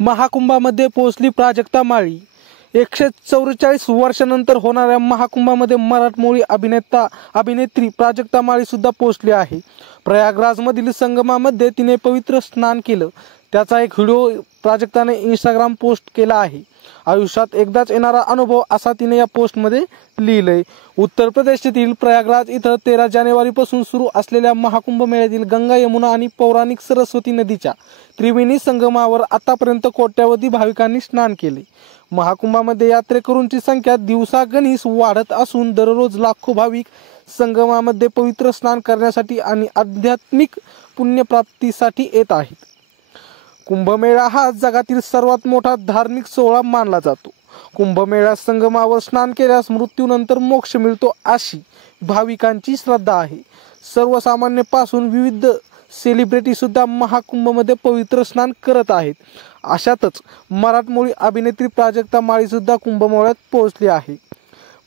महाकुंभामध्ये पोहोचली प्राजक्ता माळी। 144 वर्षानंतर होणाऱ्या महाकुंभामध्ये मराठमोळी अभिनेत्री प्राजक्ता माळी सुद्धा पोहोचली आहे। प्रयागराजमधील संगमामध्ये तिने पवित्र स्नान केलं। त्याचा एक व्हिडिओ प्राजक्ताने इंस्टाग्राम पोस्ट केला आहे। आयुष्यात एकदाच येणारा अनुभव असा तिने या पोस्टमध्ये लिहिलंय। उत्तर प्रदेशातील प्रयागराज इथं 13 जानेवारीपासून सुरू असलेल्या महाकुंभ मेळ्यातील गंगा, यमुना आणि पौराणिक सरस्वती नदीच्या त्रिवेणी संगमावर आतापर्यंत कोट्यावधी भाविकांनी स्नान केले। महाकुंभामध्ये यात्रेकरूंची संख्या दिवसागणिक वाढत असून दररोज लाखो भाविक संगमामध्ये पवित्र स्नान करण्यासाठी आणि आध्यात्मिक पुण्यप्राप्तीसाठी येत आहेत। कुंभमेळा हा जगातील सर्वात मोठा धार्मिक सोहळा मानला जातो। कुंभमेळा संगमावर स्नान केल्यास मृत्यूनंतर मोक्ष मिळतो अशी भाविकांची श्रद्धा आहे। सर्वसामान्यांपासून विविध सेलिब्रिटी सुद्धा महाकुंभमध्ये पवित्र स्नान करत आहेत। अशातच मराठमोळी अभिनेत्री प्राजक्ता माळी सुद्धा कुंभमेळ्यात पोहोचली आहे।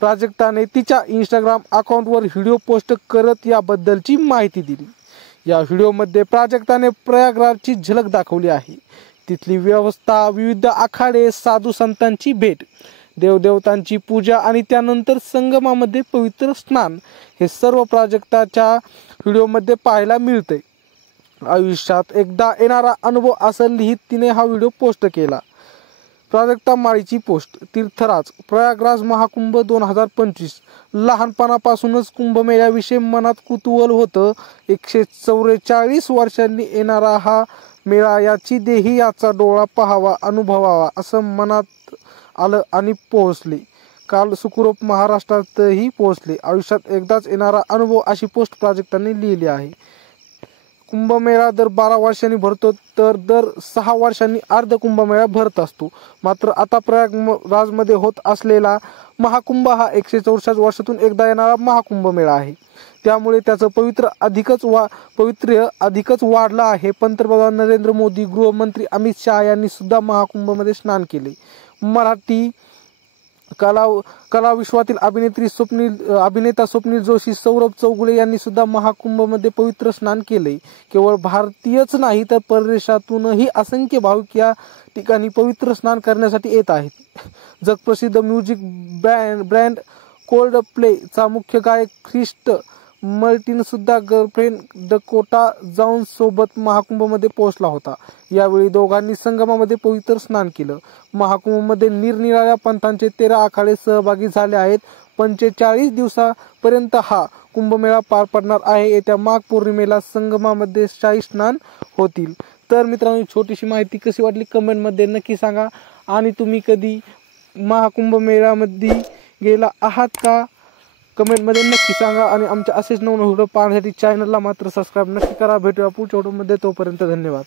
प्राजक्ताने तिच्या इंस्टाग्राम अकाउंटवर व्हिडिओ पोस्ट करत याबद्दलची माहिती दिली। या व्हिडिओमध्ये प्राजक्ताने प्रयागराजची झलक दाखवली आहे। तिथली व्यवस्था, विविध आखाडे, साधू संतांची भेट, देवदेवतांची पूजा आणि त्यानंतर संगमामध्ये पवित्र स्नान हे सर्व प्राजक्ताच्या व्हिडिओमध्ये पाहायला मिळते। आयुष्यात एकदा येणारा अनुभव असं लिहित तिने हा व्हिडिओ पोस्ट केला। प्राजक्ता माळीची पोस्ट। तीर्थराज प्रयागराज महाकुंभ 2025। लहानपणापासूनच कुंभमेळ्याविषयी मनात कुतूहल होतं। 144 वर्षांनी येणारा हा मेळा, याची देही याचा डोळा पाहावा, अनुभवावा असं मनात आलं आणि पोहोचले। काल सुखरूप महाराष्ट्रातही पोहोचले। आयुष्यात एकदाच येणारा अनुभव अशी पोस्ट प्राजक्ताने लिहिली आहे। कुंभमेळा दर 12 वर्षांनी भरतो तर दर 6 वर्षांनी अर्ध कुंभमेळा भरत असतो। मात्र आता प्रयागराजमध्ये होत असलेला महाकुंभ हा 144 वर्षातून एकदा येणारा महाकुंभ मेळा आहे। त्यामुळे त्याचं पवित्र्य अधिकच वाढलं आहे। पंतप्रधान नरेंद्र मोदी, गृहमंत्री अमित शहा यांनी सुद्धा महाकुंभमध्ये स्नान केले। मराठी कला विश्वातील अभिनेता स्वप्नील जोशी, सौरभ चौगुले यांनी सुद्धा महाकुंभमध्ये पवित्र स्नान केले। केवळ भारतीयच नाही तर परदेशातूनही असंख्य भाविक या ठिकाणी पवित्र स्नान करण्यासाठी येत आहेत। जगप्रसिद्ध म्युझिक ब्रँड कोल्डप्ले चा मुख्य गायक ख्रिस मार्टिन सुद्धा गर्लफ्रेंड डकोटा जॉन्स सोबत महाकुंभमध्ये पोहोचला होता। यावेळी दोघांनी संगमामध्ये पवित्र स्नान केलं। महाकुंभमध्ये निरनिराळ्या पंथांचे 13 आखाडे सहभागी झाले आहेत। 45 दिवसापर्यंत हा कुंभमेळा पार पडणार आहे। येत्या माघ पौर्णिमेला संगमामध्ये शाही स्नान होतील। तर मित्रांनो, छोटीशी माहिती कशी वाटली कमेंटमध्ये नक्की सांगा। आणि तुम्ही कधी महाकुंभ मेळ्यामध्ये गेला आहात का कमेंटमध्ये नक्की सांगा। आणि आमच्या असेच नवीन व्हिडिओ पाहण्यासाठी चॅनलला मात्र सबस्क्राईब नक्की करा। भेटूया पुढच्या व्हिडिओमध्ये, तोपर्यंत धन्यवाद।